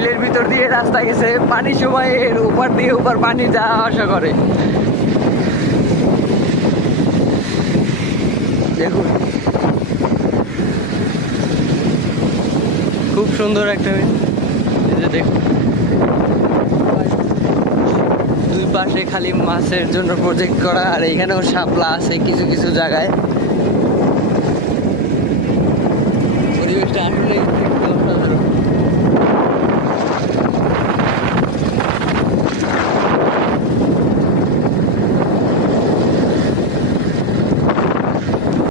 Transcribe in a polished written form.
বিলের ভিতর দিয়ে রাস্তা গেছে, পানি সময় এর উপর দিয়ে উপর পানি যাওয়া আসা করে। দেখুন খুব সুন্দর একটা, দেখুন দুই পাশে খালি মাছের জন্য প্রজেক্ট করা, আর এখানেও শাপলা আছে কিছু কিছু জায়গায়। পরিবেশটা আসলে